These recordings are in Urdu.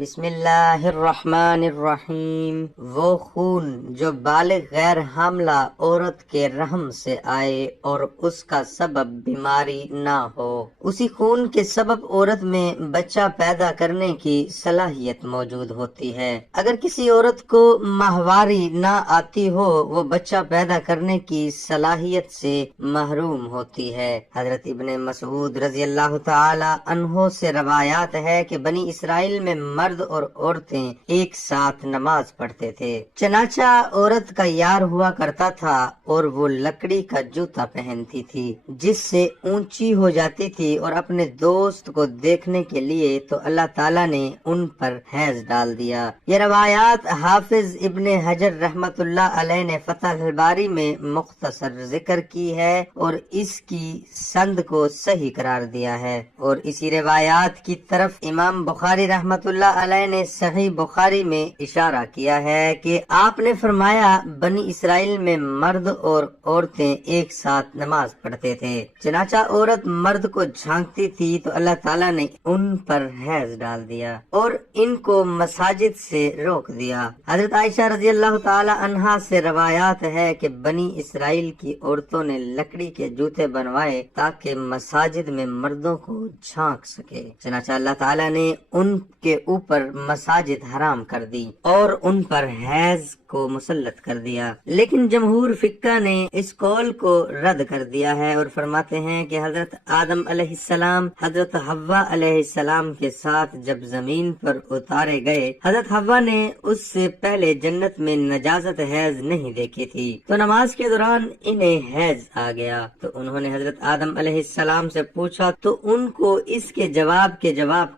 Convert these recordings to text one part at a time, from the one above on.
بسم اللہ الرحمن الرحیم۔ وہ خون جو بالغ غیر حاملہ عورت کے رحم سے آئے اور اس کا سبب بیماری نہ ہو، اسی خون کے سبب عورت میں بچہ پیدا کرنے کی صلاحیت موجود ہوتی ہے۔ اگر کسی عورت کو ماہواری نہ آتی ہو، وہ بچہ پیدا کرنے کی صلاحیت سے محروم ہوتی ہے۔ حضرت ابن مسعود رضی اللہ تعالی عنہ سے روایات ہے کہ بنی اسرائیل میں مرد اور عورتیں ایک ساتھ نماز پڑھتے تھے، چنانچہ عورت کا یار ہوا کرتا تھا اور وہ لکڑی کا جوتا پہنتی تھی جس سے اونچی ہو جاتی تھی، اور اپنے دوست کو دیکھنے کے لیے تو اللہ تعالیٰ نے ان پر حیض ڈال دیا۔ یہ روایات حافظ ابن حجر رحمت اللہ علیہ نے فتح الباری میں مختصر ذکر کی ہے اور اس کی سند کو صحیح قرار دیا ہے، اور اسی روایات کی طرف امام بخاری رحمت اللہ علیہ نے صحیح بخاری میں اشارہ کیا ہے کہ آپ نے فرمایا بنی اسرائیل میں مرد اور عورتیں ایک ساتھ نماز پڑھتے تھے، چنانچہ عورت مرد کو جھانکتی تھی تو اللہ تعالیٰ نے ان پر حیض ڈال دیا اور ان کو مساجد سے روک دیا۔ حضرت عائشہ رضی اللہ تعالی عنہا سے روایات ہے کہ بنی اسرائیل کی عورتوں نے لکڑی کے جوتے بنوائے تاکہ مساجد میں مردوں کو جھانک سکے، چنانچہ اللہ تعالیٰ نے ان کے اوپر مساجد حرام کر دی اور ان پر حیض کو مسلط کر دیا۔ لیکن جمہور فقہ نے اس قول کو رد کر دیا ہے اور فرماتے ہیں کہ حضرت آدم علیہ السلام حضرت حوا علیہ السلام کے ساتھ جب زمین پر اتارے گئے، حضرت حوا نے اس سے پہلے جنت میں نجاست حیض نہیں دیکھی تھی، تو نماز کے دوران انہیں حیض آ گیا، تو انہوں نے حضرت آدم علیہ السلام سے پوچھا تو ان کو اس کے جواب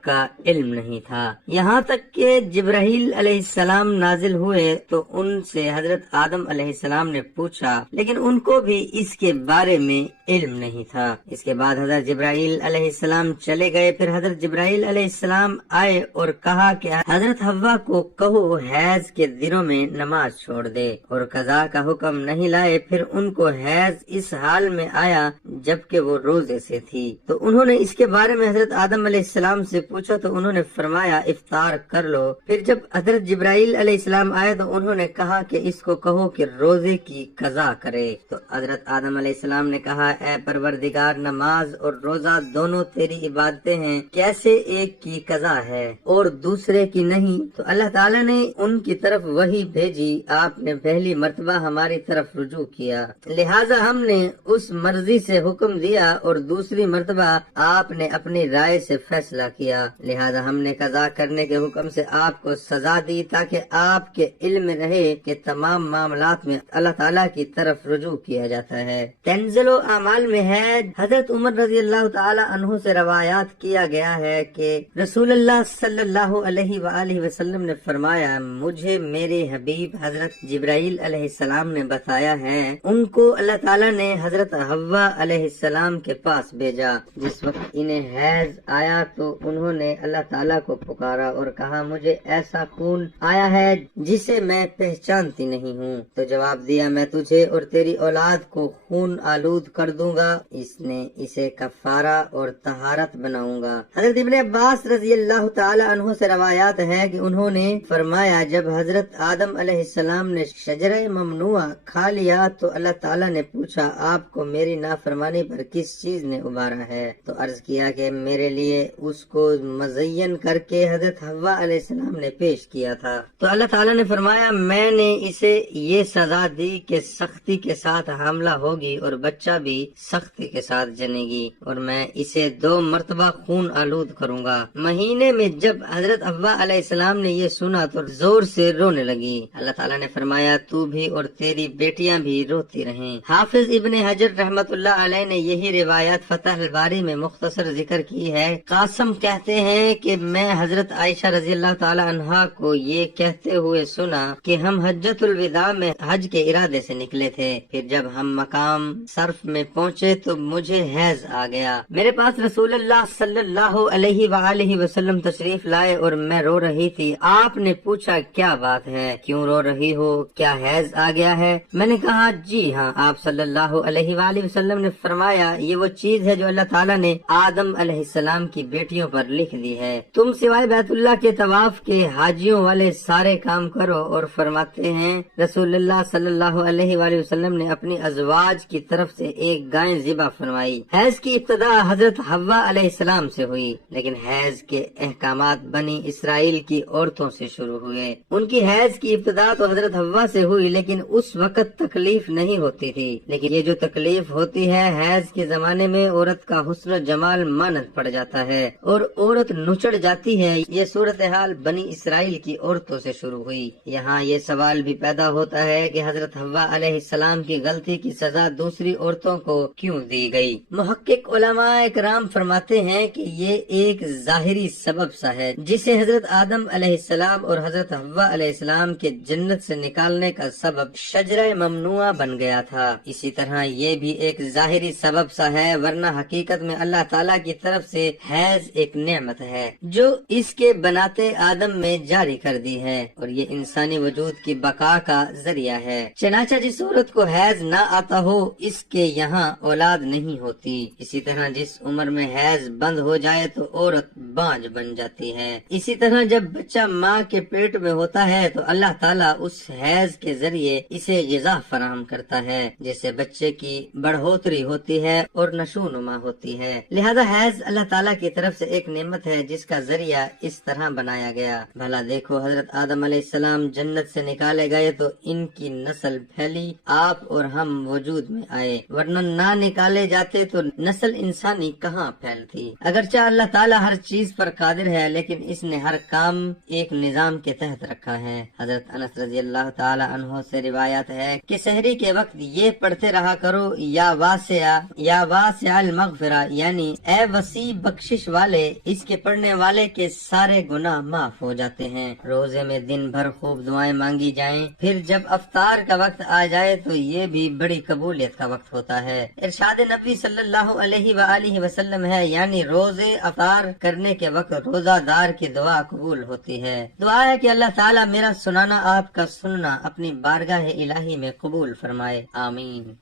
کا علم نہیں تھا، یہاں تک کہ جبرائیل علیہ السلام نازل ہوئے تو ان سے حضرت آدم علیہ السلام نے پوچھا، لیکن ان کو بھی اس کے بارے میں علم نہیں تھا۔ اس کے بعد حضرت جبرائیل علیہ السلام چلے گئے، پھر حضرت جبرائیل علیہ السلام آئے اور کہا کہ حضرت حوا کو کہو حیض کے دنوں میں نماز چھوڑ دے، اور قضا کا حکم نہیں لائے۔ پھر ان کو حیض اس حال میں آیا جبکہ وہ روزے سے تھی، تو انہوں نے اس کے بارے میں حضرت آدم علیہ السلام سے پوچھا تو انہوں نے فرمایا افطار کر لو۔ پھر جب حضرت جبرائیل علیہ السلام آئے تو انہوں نے کہا کہ اس کو کہو کہ روزے کی قضا کرے، تو حضرت آدم علیہ السلام نے کہا اے پروردگار، نماز اور روزہ دونوں تیری عبادتیں ہیں، کیسے ایک کی قضا ہے اور دوسرے کی نہیں؟ تو اللہ تعالیٰ نے ان کی طرف وحی بھیجی، آپ نے پہلی مرتبہ ہماری طرف رجوع کیا، لہٰذا ہم نے اس مرضی سے حکم دیا، اور دوسری مرتبہ آپ نے اپنی رائے سے فیصلہ کیا، لہذا ہم نے قضا کرنے کے حکم سے آپ کو سزا دی تاکہ آپ کے علم میں رہے کہ تمام معاملات میں اللہ تعالیٰ کی طرف رجوع کیا جاتا ہے۔ تنزل و اعمال میں ہے، حضرت عمر رضی اللہ تعالی عنہ سے روایات کیا گیا ہے کہ رسول اللہ صلی اللہ علیہ وآلہ وسلم نے فرمایا مجھے میرے حبیب حضرت جبرائیل علیہ السلام نے بتایا ہے، ان کو اللہ تعالیٰ نے حضرت حوا علیہ السلام کے پاس بھیجا، جس وقت انہیں حیض آیا تو انہوں نے اللہ تعالیٰ کو پکارا اور کہا مجھے ایسا خون آیا ہے جسے میں پہچانتی نہیں ہوں، تو جواب دیا میں تجھے اور تیری اولاد کو خون آلود کر دوں گا، اس نے اسے کفارہ اور طہارت بناؤں گا۔ حضرت ابن عباس رضی اللہ تعالی عنہ سے روایات ہے کہ انہوں نے فرمایا جب حضرت آدم علیہ السلام نے شجرہ ممنوعہ کھا لیا تو اللہ تعالیٰ نے پوچھا آپ کو میری نافرمانی پر کس چیز نے ابارا ہے؟ تو عرض کیا کہ میرے لیے اس کو مزین کر کے حضرت حوا علیہ السلام نے پیش کیا تھا، تو اللہ تعالیٰ نے فرمایا میں نے اسے یہ سزا دی کہ سختی کے ساتھ حاملہ ہوگی اور بچہ بھی سختی کے ساتھ جنے گی، اور میں اسے 2 مرتبہ خون آلود کروں گا۔ مہینے میں جب حضرت حوا علیہ السلام نے یہ سنا تو زور سے رونے لگی، اللہ تعالیٰ نے فرمایا تو بھی اور تیری بیٹیاں بھی روتی رہیں۔ حافظ ابن حجر رحمت اللہ علیہ نے یہی روایات فتح الباری میں مختصر ذکر کی ہے۔ قاسم کہتے ہیں کہ میں حضرت عائشہ رضی اللہ تعالی عنہا کو یہ کہتے ہوئے سنا کہ ہم حجۃ الوداع میں حج کے ارادے سے نکلے تھے، پھر جب ہم مقام صرف میں پہنچے تو مجھے حیض آ گیا۔ میرے پاس رسول اللہ صلی اللہ علیہ وآلہ وسلم تشریف لائے اور میں رو رہی تھی۔ آپ نے پوچھا کیا بات ہے، کیوں رو رہی ہو، کیا حیض آ گیا ہے؟ میں نے کہا جی ہاں۔ آپ صلی اللہ علیہ وآلہ وسلم نے فرمایا یہ وہ چیز ہے جو اللہ تعالیٰ نے آدم علیہ السلام کی بیٹیوں پر لکھ دی ہے، تم سوائے بیت اللہ کے طواف کے حاجیوں والے سارے کام کرو۔ اور فرماتے ہیں رسول اللہ صلی اللہ علیہ وآلہ وسلم نے اپنی ازواج کی طرف سے ایک گائے ذبح فرمائی۔ حیض کی ابتدا حضرت حوا علیہ السلام سے ہوئی، لیکن حیض کے احکامات بنی اسرائیل کی عورتوں سے شروع ہوئے۔ ان کی حیض کی ابتدا تو حضرت حوا سے ہوئی، لیکن اس وقت تکلیف نہیں ہوتی تھی، لیکن یہ جو تکلیف ہوتی ہے حیض کے زمانے میں عورت کا حسن و جمال مانند پڑ جاتا ہے اور عورت نچڑ جاتی ہے۔ یہ صورتحال بنی اسرائیل کی عورتوں سے شروع ہوئی۔ یہاں یہ سوال بھی پیدا ہوتا ہے کہ حضرت حوا علیہ السلام کی غلطی کی سزا دوسری عورتوں کو کیوں دی گئی؟ محقق علماء اکرام فرماتے ہیں کہ یہ ایک ظاہری سبب سا ہے جسے حضرت آدم علیہ السلام اور حضرت حوا علیہ السلام کے جنت سے نکالنے کا سبب شجرہ ممنوعہ بن گیا تھا۔ اسی طرح یہ بھی ایک ظاہری سبب سا ہے، ورنہ حقیقت میں اللہ تعالیٰ کی طرف سے حیض ایک نعمت ہے جو اس کے بناتے آدم میں جاری کر دی ہے، اور یہ انسانی وجود کی بقا کا ذریعہ ہے۔ چنانچہ جس عورت کو حیض نہ آتا ہو اس کے یہاں اولاد نہیں ہوتی۔ اسی طرح جس عمر میں حیض بند ہو جائے تو عورت بانجھ بن جاتی ہے۔ اسی طرح جب بچہ ماں کے پیٹ میں ہوتا ہے تو اللہ تعالیٰ اس حیض کے ذریعے اسے غذا فراہم کرتا ہے، جس سے بچے کی بڑھوتری ہوتی ہے اور نشو نما ہوتی ہے۔ لہذا حیض اللہ تعالیٰ کی طرف سے ایک نعمت ہے جس کا ذریعہ اس طرح بنایا گیا۔ بھلا دیکھو حضرت آدم علیہ السلام جنت سے نکالے گئے تو ان کی نسل پھیلی، آپ اور ہم وجود میں آئے، ورنہ نہ نکالے جاتے تو نسل انسانی کہاں پھیلتی؟ اگرچہ اللہ تعالیٰ ہر چیز پر قادر ہے، لیکن اس نے ہر کام ایک نظام کے تحت رکھا ہے۔ حضرت انس رضی اللہ تعالی عنہ سے روایت ہے کہ سحری کے وقت یہ پڑھتے رہا کرو یا واسع المغفرہ، یعنی اے وسیع بخشش والے، اس کے پڑھنے والے کے سارے گناہ معاف ہو جاتے ہیں۔ روزے میں دن بھر خوب دعائیں مانگی جائیں، پھر جب افطار کا وقت آ جائے تو یہ بھی بڑی قبولیت کا وقت ہوتا ہے۔ ارشاد نبی صلی اللہ علیہ وآلہ وسلم ہے، یعنی روزے افطار کرنے کے وقت روزہ دار کی دعا قبول ہوتی ہے۔ دعا ہے کہ اللہ تعالیٰ میرا سنانا آپ کا سننا اپنی بارگاہ الہی میں قبول فرمائے، آمین۔